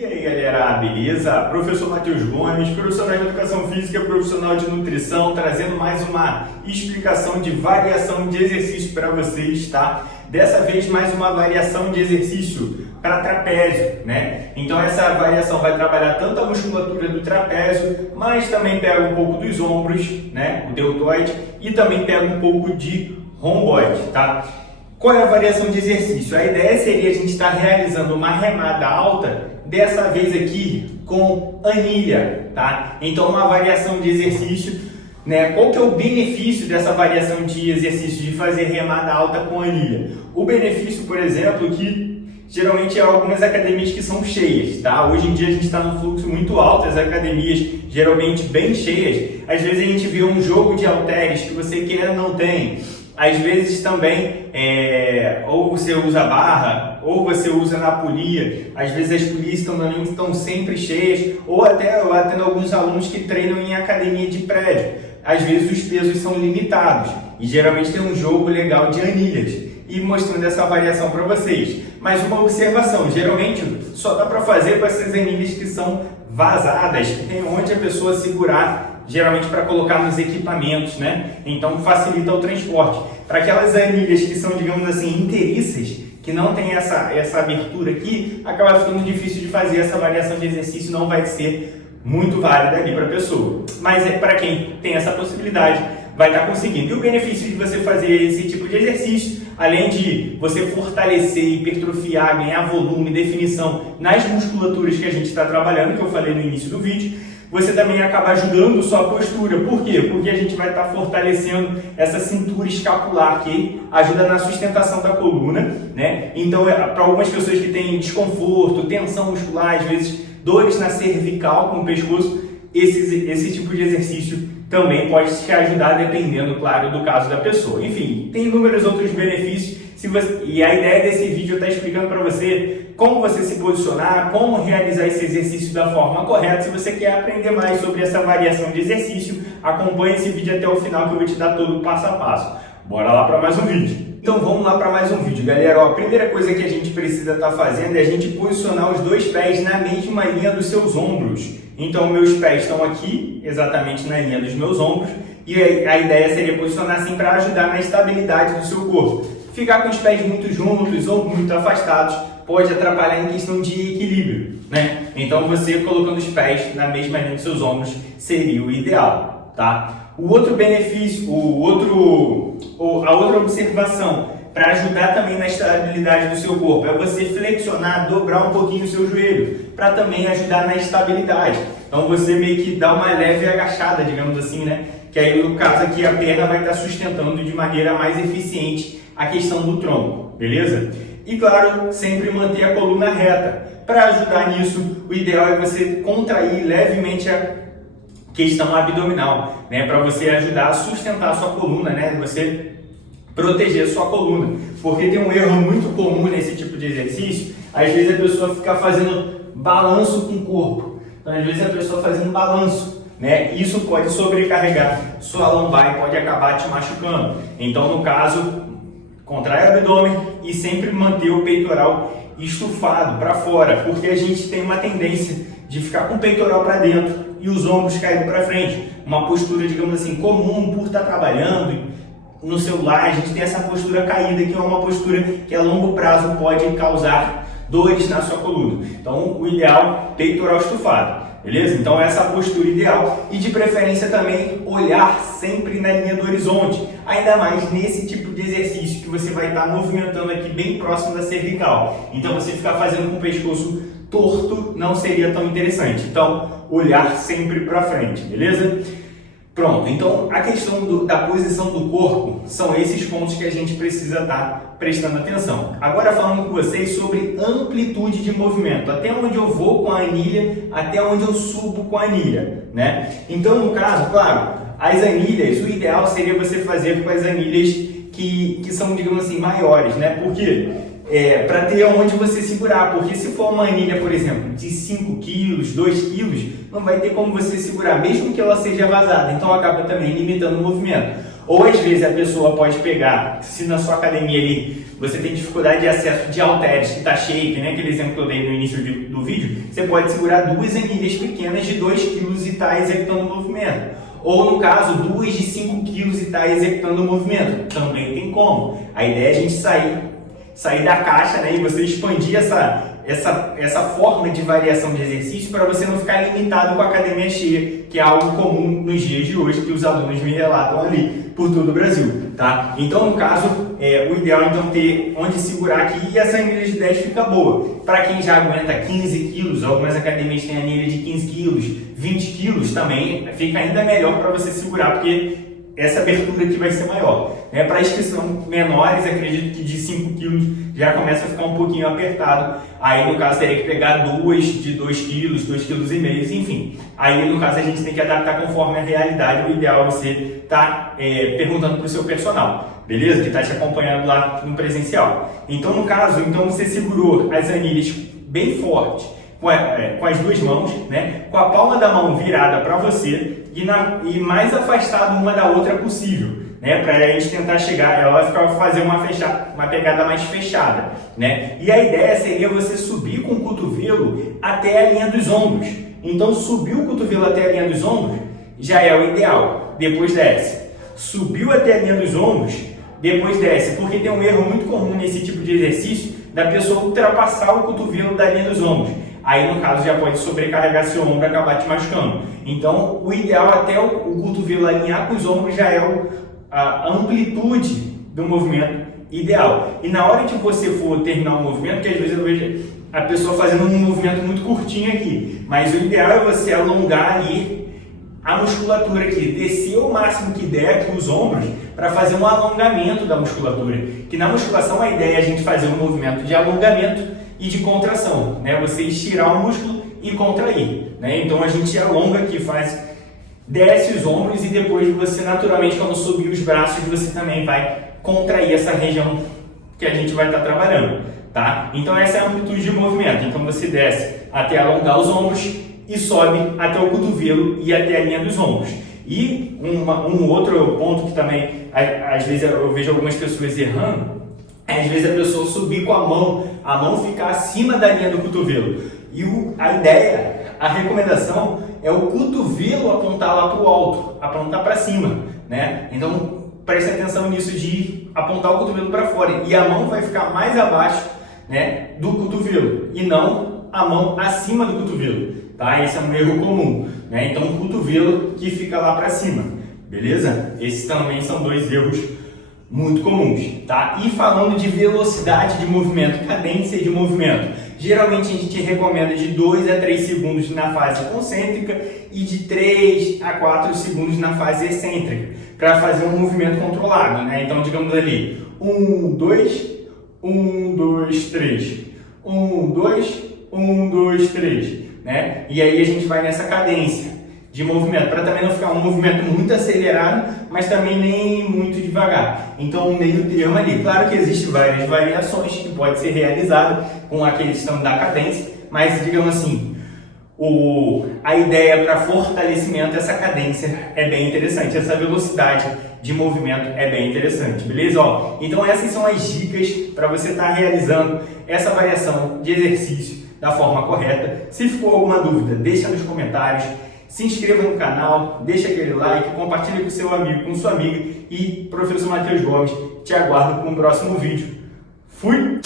E aí galera, beleza? Professor Matheus Gomes, profissional de Educação Física, profissional de Nutrição, trazendo mais uma explicação de variação de exercício para vocês, tá? Dessa vez mais uma variação de exercício para trapézio, né? Então essa variação vai trabalhar tanto a musculatura do trapézio, mas também pega um pouco dos ombros, né? O deltoide, e também pega um pouco de romboide, tá? Qual é a variação de exercício? A ideia seria a gente estar realizando uma remada alta, dessa vez aqui com anilha, tá? Então uma variação de exercício, né? Qual que é o benefício dessa variação de exercício de fazer remada alta com anilha? O benefício, por exemplo, que geralmente é algumas academias que são cheias, tá? Hoje em dia a gente está num fluxo muito alto, as academias geralmente bem cheias. Às vezes a gente vê um jogo de halteres que você quer, não tem. Às vezes também, ou você usa barra, ou você usa na polia. Às vezes as polias também estão sempre cheias, ou até eu atendo alguns alunos que treinam em academia de prédio. Às vezes os pesos são limitados e geralmente tem um jogo legal de anilhas. E mostrando essa variação para vocês. Mas uma observação, geralmente só dá para fazer com essas anilhas que são vazadas, que tem onde a pessoa segurar, geralmente para colocar nos equipamentos, né? Então facilita o transporte. Para aquelas anilhas que são, digamos assim, inteiriças, que não tem essa abertura aqui, acaba ficando difícil de fazer essa variação de exercício, não vai ser muito válida ali para a pessoa. Mas para quem tem essa possibilidade, vai estar conseguindo. E o benefício de você fazer esse tipo de exercício, além de você fortalecer, hipertrofiar, ganhar volume, definição nas musculaturas que a gente está trabalhando, que eu falei no início do vídeo, você também acaba ajudando sua postura. Por quê? Porque a gente vai estar fortalecendo essa cintura escapular que ajuda na sustentação da coluna, né? Então, para algumas pessoas que têm desconforto, tensão muscular, às vezes dores na cervical com o pescoço, esse tipo de exercício também pode te ajudar, dependendo, claro, do caso da pessoa. Enfim, tem inúmeros outros benefícios. E a ideia desse vídeo é estar explicando para você como você se posicionar, como realizar esse exercício da forma correta. Se você quer aprender mais sobre essa variação de exercício, acompanhe esse vídeo até o final que eu vou te dar todo o passo a passo. Bora lá para mais um vídeo. Então vamos lá para mais um vídeo, galera. Ó, a primeira coisa que a gente precisa estar fazendo é a gente posicionar os dois pés na mesma linha dos seus ombros. Então meus pés estão aqui, exatamente na linha dos meus ombros, e a ideia seria posicionar assim para ajudar na estabilidade do seu corpo. Ficar com os pés muito juntos ou muito afastados pode atrapalhar em questão de equilíbrio, né? Então você colocando os pés na mesma linha dos seus ombros seria o ideal, tá? O outro benefício, a outra observação para ajudar também na estabilidade do seu corpo é você flexionar, dobrar um pouquinho o seu joelho, para também ajudar na estabilidade. Então você meio que dá uma leve agachada, digamos assim, né? Que aí no caso aqui a perna vai estar sustentando de maneira mais eficiente a questão do tronco, beleza? E claro, sempre manter a coluna reta. Para ajudar nisso, o ideal é você contrair levemente a questão abdominal, né? Para você ajudar a sustentar a sua coluna, né? Você proteger a sua coluna. Porque tem um erro muito comum nesse tipo de exercício, às vezes a pessoa fica fazendo balanço com o corpo. Então, às vezes a pessoa fazendo balanço, né? Isso pode sobrecarregar sua lombar e pode acabar te machucando. Então, no caso, contrai o abdômen e sempre manter o peitoral estufado para fora, porque a gente tem uma tendência de ficar com o peitoral para dentro e os ombros caindo para frente. Uma postura, digamos assim, comum por estar trabalhando no celular, a gente tem essa postura caída, que é uma postura que a longo prazo pode causar dores na sua coluna. Então, o ideal, peitoral estufado, beleza? Então, essa é a postura ideal e de preferência também olhar sempre na linha do horizonte, ainda mais nesse tipo de exercício que você vai estar movimentando aqui bem próximo da cervical. Então, você ficar fazendo com o pescoço torto não seria tão interessante. Então, olhar sempre para frente, beleza? Pronto, então a questão da posição do corpo são esses pontos que a gente precisa estar prestando atenção. Agora falando com vocês sobre amplitude de movimento, até onde eu vou com a anilha, até onde eu subo com a anilha, né? Então no caso, claro, as anilhas, o ideal seria você fazer com as anilhas que são, digamos assim, maiores, né? Por quê? Para ter onde você segurar, porque se for uma anilha, por exemplo, de 5 quilos, 2 quilos, não vai ter como você segurar, mesmo que ela seja vazada, então acaba também limitando o movimento. Ou às vezes a pessoa pode pegar, se na sua academia ali você tem dificuldade de acesso de halteres, que está cheio, que nem aquele exemplo que eu dei no início do vídeo, você pode segurar duas anilhas pequenas de 2 kg e estar executando o movimento. Ou no caso, duas de 5 kg e estar executando o movimento. Também tem como. A ideia é a gente sair da caixa, né, e você expandir essa forma de variação de exercício para você não ficar limitado com a academia cheia, que é algo comum nos dias de hoje, que os alunos me relatam ali por todo o Brasil, tá? Então, no caso, o ideal é então ter onde segurar aqui e essa anilha de 10 fica boa. Para quem já aguenta 15 quilos, algumas academias têm anilha de 15 quilos, 20 quilos também, fica ainda melhor para você segurar, porque essa abertura aqui vai ser maior. Para as que são menores, acredito que de 5 quilos já começa a ficar um pouquinho apertado. Aí, no caso, teria que pegar duas de 2 quilos, 2,5 kg, enfim. Aí, no caso, a gente tem que adaptar conforme a realidade. O ideal é você estar perguntando para o seu personal, beleza? Que está te acompanhando lá no presencial. Então, no caso, você segurou as anilhas bem forte, com as duas mãos, né? Com a palma da mão virada para você e mais afastado uma da outra possível, né? Para a gente tentar chegar, ela vai fazer uma pegada mais fechada, né? E a ideia seria você subir com o cotovelo até a linha dos ombros. Então, subir o cotovelo até a linha dos ombros já é o ideal. Depois desce. Subiu até a linha dos ombros, depois desce, porque tem um erro muito comum nesse tipo de exercício da pessoa ultrapassar o cotovelo da linha dos ombros. Aí, no caso, já pode sobrecarregar seu ombro e acabar te machucando. Então, o ideal até o cotovelo alinhar com os ombros já é a amplitude do movimento ideal. E na hora que você for terminar o movimento, que às vezes eu vejo a pessoa fazendo um movimento muito curtinho aqui, mas o ideal é você alongar ali a musculatura aqui, descer o máximo que der aqui os ombros para fazer um alongamento da musculatura. Que na musculação a ideia é a gente fazer um movimento de alongamento e de contração, né? Você estirar o músculo e contrair, né? Então a gente alonga aqui, desce os ombros e depois você naturalmente, quando subir os braços, você também vai contrair essa região que a gente vai estar trabalhando, tá? Então essa é a amplitude de movimento. Então você desce até alongar os ombros e sobe até o cotovelo e até a linha dos ombros. E um outro ponto que também, às vezes eu vejo algumas pessoas errando, às vezes a pessoa subir com a mão ficar acima da linha do cotovelo. E a ideia, a recomendação é o cotovelo apontar lá para o alto, apontar para cima, né? Então preste atenção nisso de apontar o cotovelo para fora e a mão vai ficar mais abaixo, né, do cotovelo e não a mão acima do cotovelo, tá? Esse é um erro comum, né? Então o cotovelo que fica lá para cima, beleza? Esses também são dois erros muito comuns, tá? E falando de velocidade de movimento, cadência de movimento, geralmente a gente recomenda de 2 a 3 segundos na fase concêntrica e de 3 a 4 segundos na fase excêntrica, para fazer um movimento controlado, né? Então, digamos ali, 1, 2, 1, 2, 3, 1, 2, 1, 2, 3, né? E aí a gente vai nessa cadência de movimento, para também não ficar um movimento muito acelerado, mas também nem muito devagar. Então, um meio termo ali. Claro que existem várias variações que pode ser realizado com a questão da cadência, mas, digamos assim, a ideia para fortalecimento, essa cadência é bem interessante, essa velocidade de movimento é bem interessante, beleza? Então, essas são as dicas para você estar realizando essa variação de exercício da forma correta. Se ficou alguma dúvida, deixa nos comentários. Se inscreva no canal, deixa aquele like, compartilhe com seu amigo, com sua amiga e professor Matheus Gomes, te aguardo para um próximo vídeo. Fui!